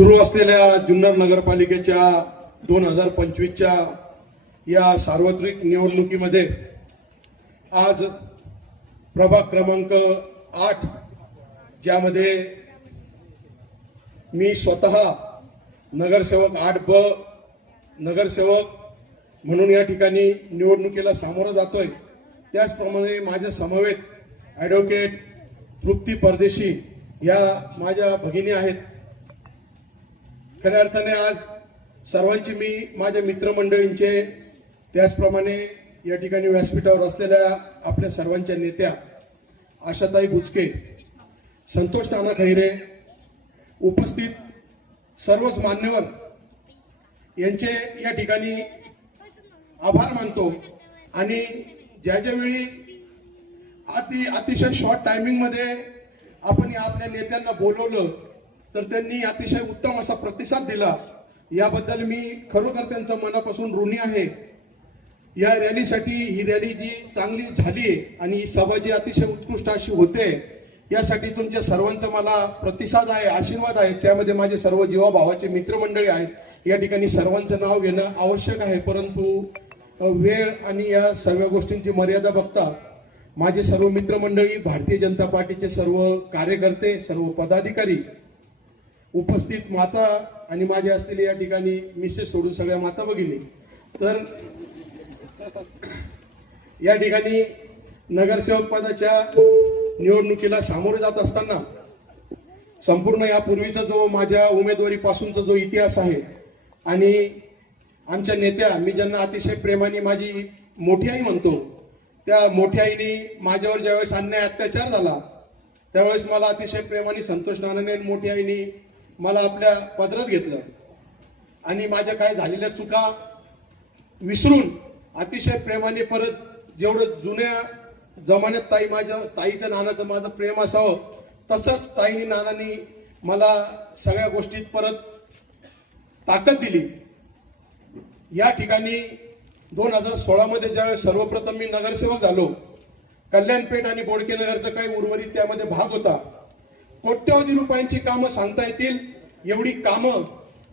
सुरू असलेल्या जुन्नर नगरपालिकेच्या दोन हजार पंचवीसच्या या सार्वत्रिक निवडणुकीमध्ये आज प्रभाग क्रमांक आठ ज्यामध्ये मी स्वतः नगरसेवक आठ ब नगरसेवक म्हणून या ठिकाणी निवडणुकीला सामोरं जातोय. त्याचप्रमाणे माझ्या समवेत ॲडव्होकेट तृप्ती परदेशी या माझ्या भगिनी आहेत. खऱ्या अर्थाने आज सर्वांची मी माझ्या मित्रमंडळींचे त्याचप्रमाणे या ठिकाणी व्यासपीठावर असलेल्या आपल्या सर्वांच्या नेत्या आशाताई बुचके संतोष नाना खैरे उपस्थित सर्वच मान्यवर यांचे या ठिकाणी आभार मानतो. आणि ज्या ज्यावेळी अति अतिशय शॉर्ट टायमिंगमध्ये आपण या आपल्या नेत्यांना बोलवलं तर त्यांनी अतिशय उत्तम असा प्रतिसाद दिला. याबद्दल मी खरोखर त्यांचं मनापासून ऋणी आहे. या रॅलीसाठी ही रॅली जी चांगली झाली आणि ही सभा जी अतिशय उत्कृष्ट अशी होते यासाठी तुमच्या सर्वांचा मला प्रतिसाद आहे आशीर्वाद आहे. त्यामध्ये माझे सर्व जीवा भावाचे मित्रमंडळी आहेत. या ठिकाणी सर्वांचं नाव घेणं आवश्यक आहे परंतु वेळ आणि या सर्व गोष्टींची मर्यादा बघता माझे सर्व मित्रमंडळी भारतीय जनता पार्टीचे सर्व कार्यकर्ते सर्व पदाधिकारी उपस्थित माता आणि माझे असलेले या ठिकाणी मिसेस सोडून सगळ्या माता बघितली तर या ठिकाणी नगरसेवक पदाच्या निवडणुकीला सामोरे जात असताना संपूर्ण यापूर्वीचा जो माझ्या उमेदवारीपासूनचा जो इतिहास आहे आणि आमच्या नेत्या मी ज्यांना अतिशय प्रेमाने माझी मोठी आई म्हणतो त्या मोठ्या आईने माझ्यावर ज्यावेळेस अन्याय अत्याचार झाला त्यावेळेस मला अतिशय प्रेमाने संतोष नानाने मोठी मोठ्या आईने मला आपल्या पदरात घेतलं. आणि माझ्या काय झालेल्या चुका विसरून अतिशय प्रेमाने परत जेवढं जुन्या जमान्यात ताई माझ्या ताईच्या नानाचं माझं प्रेम असावं तसंच ताईनी नानांनी मला सगळ्या गोष्टीत परत ताकद दिली. या ठिकाणी दोन हजार सोळामध्ये ज्यावेळेस सर्वप्रथम मी नगरसेवक झालो कल्याणपेठ आणि बोडके नगरचा काही उर्वरित त्यामध्ये भाग होता कोट्यवधी रुपयांची कामं सांगता येतील. एवढी कामं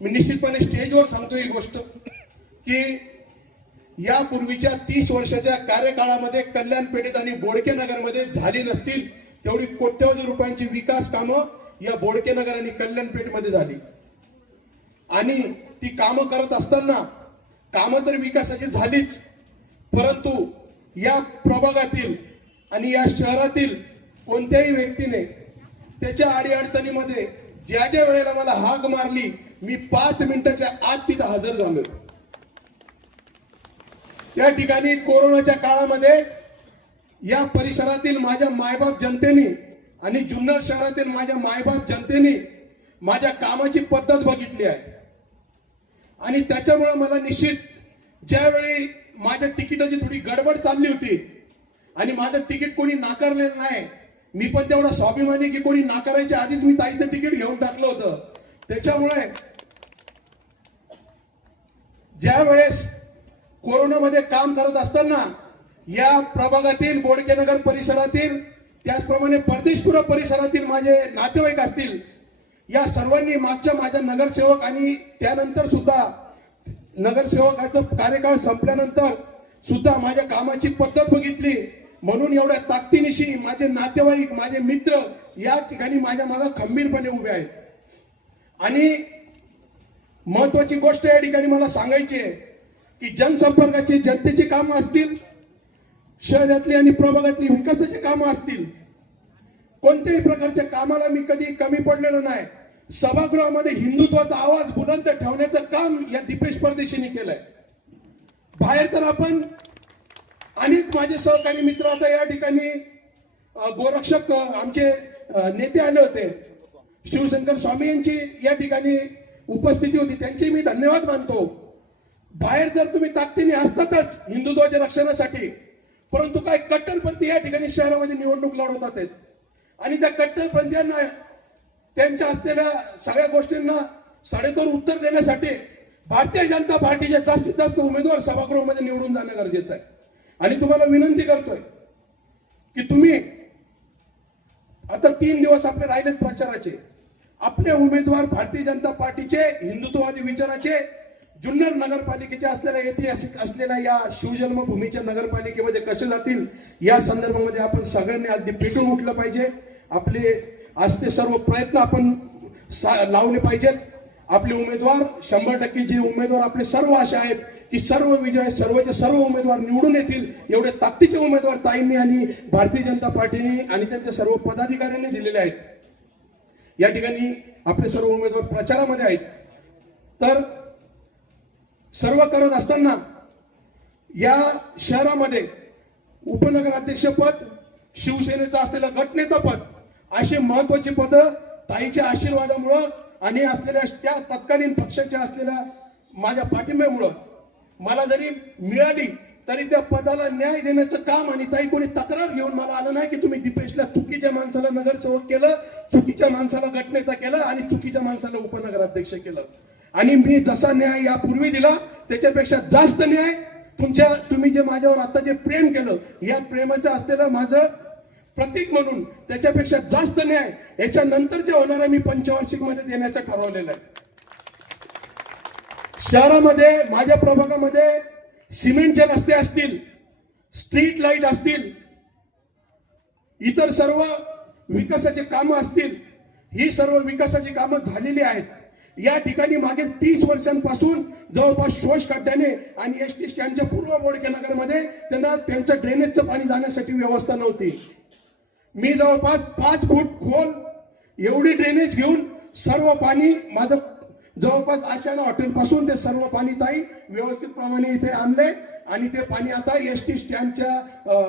मी निश्चितपणे स्टेजवर सांगतो ही गोष्ट की यापूर्वीच्या तीस वर्षाच्या कार्यकाळामध्ये कल्याण पेठेत आणि बोडके नगरमध्ये झाली नसतील तेवढी कोट्यवधी रुपयांची विकास कामं या बोडके नगर आणि कल्याणपेठमध्ये झाली. आणि ती कामं करत असताना कामं तर विकासाची झालीच परंतु या प्रभागातील आणि या शहरातील कोणत्याही व्यक्तीने त्याच्या अडीअडचणीमध्ये ज्या ज्या वेळेला मला हाक मारली मी पाच मिनिटाच्या आत तिथं हजर झालो. त्या ठिकाणी कोरोनाच्या काळामध्ये या परिसरातील माझ्या मायबाप जनतेने आणि जुन्नर शहरातील माझ्या मायबाप जनतेने माझ्या कामाची पद्धत बघितली आहे. आणि त्याच्यामुळे मला निश्चित ज्यावेळी माझ्या तिकिटाची थोडी गडबड चालली होती आणि माझं तिकीट कोणी नाकारलेलं नाही मी पण तेवढा स्वाभिमानी की कोणी नाकारायच्या आधीच मी ताईचं तिकीट घेऊन टाकलं होतं. त्याच्यामुळे ज्या वेळेस कोरोनामध्ये काम करत असताना या प्रभागातील बोडकेनगर परिसरातील त्याचप्रमाणे परदेशपुरा परिसरातील माझे नातेवाईक असतील या सर्वांनी मागच्या माझ्या नगरसेवक आणि त्यानंतर सुद्धा नगरसेवकाचा कार्यकाळ संपल्यानंतर सुद्धा माझ्या कामाची पद्धत बघितली. म्हणून एवढ्या ताकदीनिशी माझे नातेवाईक माझे मित्र या ठिकाणी माझ्या मागे खंबीरपणे उभे आहेत. आणि महत्वाची गोष्ट या ठिकाणी मला सांगायची आहे की जनसंपर्काची जनतेची कामं असतील शहरातली आणि प्रभागातली विकासाची कामं असतील कोणत्याही प्रकारच्या कामाला मी कधी कमी पडलेलो नाही. सभागृहामध्ये हिंदुत्वाचा आवाज बुलंद ठेवण्याचं काम या दीपेश परदेशीने केलंय. बाहेर तर आपण अनेक माझे सहकारी मित्र आता या ठिकाणी गोरक्षक आमचे नेते आले होते. शिवशंकर स्वामी यांची या ठिकाणी उपस्थिती होती. त्यांचे मी धन्यवाद मानतो. बाहेर जर तुम्ही ताकदीने असतातच हिंदुत्वाच्या रक्षणासाठी परंतु काय कट्टरपंथी या ठिकाणी शहरामध्ये निवडणूक लढवतात आहेत. आणि त्या कट्टरपंथीयांना त्यांच्या असलेल्या सगळ्या गोष्टींना साडेतोर उत्तर देण्यासाठी भारतीय जनता पार्टीचे जास्तीत जास्त उमेदवार सभागृहामध्ये निवडून जाणं गरजेचं आहे. आणि तुम्हाला विनंती करतोय की तुम्ही आता तीन दिवस आपले राहिलेत प्रचाराचे. आपले उमेदवार भारतीय जनता पार्टीचे हिंदुत्ववादी विचाराचे जुन्नर नगरपालिकेच्या असलेल्या ऐतिहासिक असलेल्या या शिवजन्मभूमीच्या नगरपालिकेमध्ये कसे जातील या संदर्भामध्ये आपण सगळ्यांनी अगदी पेटून उठलं पाहिजे. आपले आज ते सर्व प्रयत्न आपण सा- लावले पाहिजेत. आपले उमेदवार शंभर टक्के जे उमेदवार आपले सर्व असे आहेत की सर्व विजय सर्वचे सर्व उमेदवार निवडून येतील. एवढे ताकदीचे उमेदवार ताईंनी आणि भारतीय जनता पार्टीने आणि त्यांच्या सर्व पदाधिकाऱ्यांनी दिलेले आहेत. या ठिकाणी आपले सर्व उमेदवार प्रचारामध्ये आहेत. तर सर्व करत असताना या शहरामध्ये उपनगराध्यक्षपद शिवसेनेचं असलेलं गटनेतापद असे अशी महत्वाची पदं ताईच्या आशीर्वादामुळं आणि असलेल्या त्या तत्कालीन पक्षाच्या असलेल्या माझ्या पाठिंब्यामुळं मला जरी मिळाली तरी त्या पदाला न्याय देण्याचं काम आणि ताई कोणी तक्रार घेऊन मला आलं नाही की तुम्ही दिपेशला चुकीच्या माणसाला नगरसेवक केलं चुकीच्या माणसाला गटनेता केलं आणि चुकीच्या माणसाला उपनगराध्यक्ष केलं. आणि मी जसा न्याय यापूर्वी दिला त्याच्यापेक्षा जास्त न्याय तुमच्या तुम्ही जे माझ्यावर आता जे प्रेम केलं या प्रेमाचं असलेलं माझं प्रतीक म्हणून त्याच्यापेक्षा जास्त न्याय याच्या नंतर जे होणार आहे मी पंचवार्षिकमध्ये देण्याचं ठरवलेलं आहे. शहरामध्ये माझ्या प्रभागामध्ये सिमेंटचे रस्ते असतील स्ट्रीट लाइट असतील इतर सर्व विकासाचे कामं असतील ही सर्व विकासाची कामं झालेली आहेत. या ठिकाणी मागे तीस वर्षांपासून जवळपास शोष खड्ड्याने आणि एस टी स्टँडच्या पूर्व बोडके नगरमध्ये त्यांना त्यांचं ड्रेनेजचं पाणी जाण्यासाठी व्यवस्था नव्हती. मी जवळपास पाच फूट खोल एवढी ड्रेनेज घेऊन सर्व पाणी माझं जवळपास आशाना हॉटेल पासून ते सर्व पाणी ताई व्यवस्थित प्रमाणे इथे आणले आणि ते पाणी आता एस टी स्टँडच्या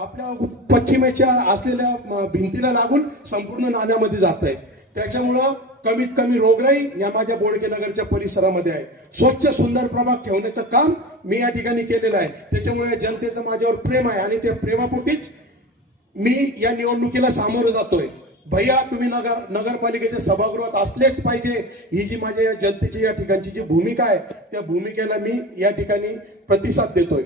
आपल्या पश्चिमेच्या असलेल्या भिंतीला लागून संपूर्ण नाण्यामध्ये जात आहे त्याच्यामुळं कमीत कमी रोगराई या माझ्या बोडके नगरच्या परिसरामध्ये आहे. स्वच्छ सुंदर प्रभाग ठेवण्याचं काम मी या ठिकाणी केलेलं आहे. त्याच्यामुळे जनतेचं माझ्यावर प्रेम आहे आणि त्या प्रेमापोटीच मी या निवडणुकीला सामोरं जातोय. भैया तुम्ही नगर नगरपालिकेच्या सभागृहात असलेच पाहिजे. ही जी माझ्या या जनतेची या ठिकाणची जी भूमिका आहे त्या भूमिकेला मी या ठिकाणी प्रतिसाद देतोय.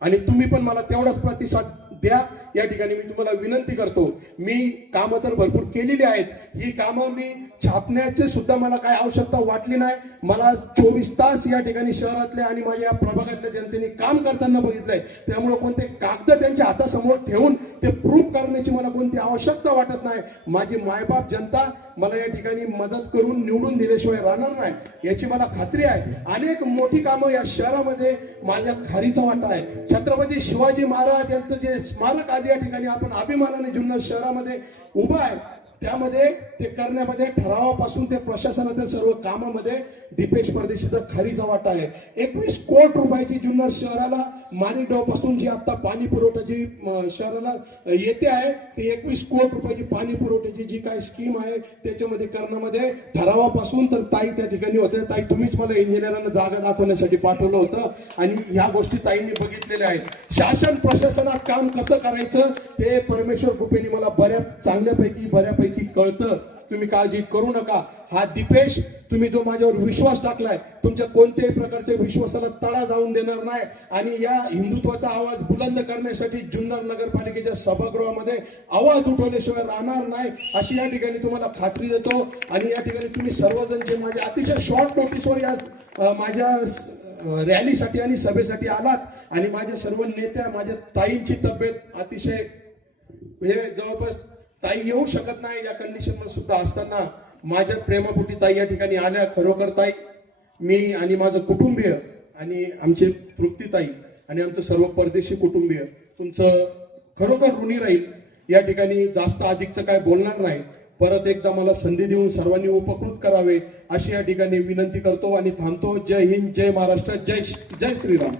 आणि तुम्ही पण मला तेवढाच प्रतिसाद द्या या ठिकाणी मी तुम्हाला विनंती करतो. मी कामं तर भरपूर केलेली आहेत. ही कामं मी छापण्याचे सुद्धा मला काय आवश्यकता वाटली नाही. मला चोवीस तास या ठिकाणी शहरातल्या आणि माझ्या प्रभागातल्या जनतेने काम करताना बघितलंय. त्यामुळे कोणते कागद त्यांच्या हातासमोर ठेवून ते प्रूफ करण्याची मला कोणती आवश्यकता वाटत नाही. माझी मायबाप जनता मला या ठिकाणी मदत करून निवडून दिल्याशिवाय राहणार नाही याची मला खात्री आहे. अनेक मोठी कामं या शहरामध्ये माझ्या खारीचा वाटा आहे. छत्रपती शिवाजी महाराज यांचं जे स्मारक आज या ठिकाणी आपण अभिमानाने जुन्नर शहरामध्ये उभं आहे त्यामध्ये ते करण्यामध्ये ठरावापासून ते प्रशासनातील सर्व कामामध्ये दीपेश परदेशीचा खरीचा वाटा आहे. एकवीस कोट रुपयाची जुन्नर शहराला माणिकगावपासून जी आता पाणी पुरवठ्याची शहराला येते आहे ती एकवीस कोट रुपयाची पाणी पुरवठ्याची जी काही स्कीम आहे त्याच्यामध्ये करण्यामध्ये ठरावापासून तर ताई त्या ठिकाणी होते ताई तुम्हीच मला इंजिनिअरांना जागा दाखवण्यासाठी पाठवलं होतं आणि ह्या गोष्टी ताईंनी बघितलेल्या आहेत. शासन प्रशासनात काम कसं करायचं ते परमेश्वर कृपेने मला बऱ्या चांगल्यापैकी बऱ्यापैकी कळतं तुम्ही काळजी करू नका. हा दिपेश तुम्ही जो माझ्यावर विश्वास टाकलाय तुमच्या कोणत्याही प्रकारच्या विश्वासाला तडा जाऊन देणार नाही. आणि या हिंदुत्वाचा आवाज बुलंद करण्यासाठी जुन्नर नगरपालिकेच्या सभागृहामध्ये आवाज उठवल्याशिवाय राहणार नाही अशी या ठिकाणी तुम्हाला खात्री देतो. आणि या ठिकाणी तुम्ही सर्वजण जे माझ्या अतिशय शॉर्ट नोटीसवर या माझ्या रॅलीसाठी आणि सभेसाठी आलात. आणि माझ्या सर्व नेत्या माझ्या ताईंची तब्येत अतिशय म्हणजे जवळपास ताई येऊ शकत नाही या कंडिशनमध्ये सुद्धा असताना माझ्या प्रेमापोटी ताई या ठिकाणी आल्या. खरोखर ताई मी आणि माझं कुटुंबीय आणि आमचे तृप्तीताई आणि आमचं सर्व परदेशी कुटुंबीय तुमचं खरोखर ऋणी राहील. या ठिकाणी जास्त अधिकचं काय बोलणार नाही. परत एकदा मला संधी देऊन सर्वांनी उपकृत करावे अशी या ठिकाणी विनंती करतो आणि थांबतो. जय हिंद जय महाराष्ट्र जय जय श्रीराम.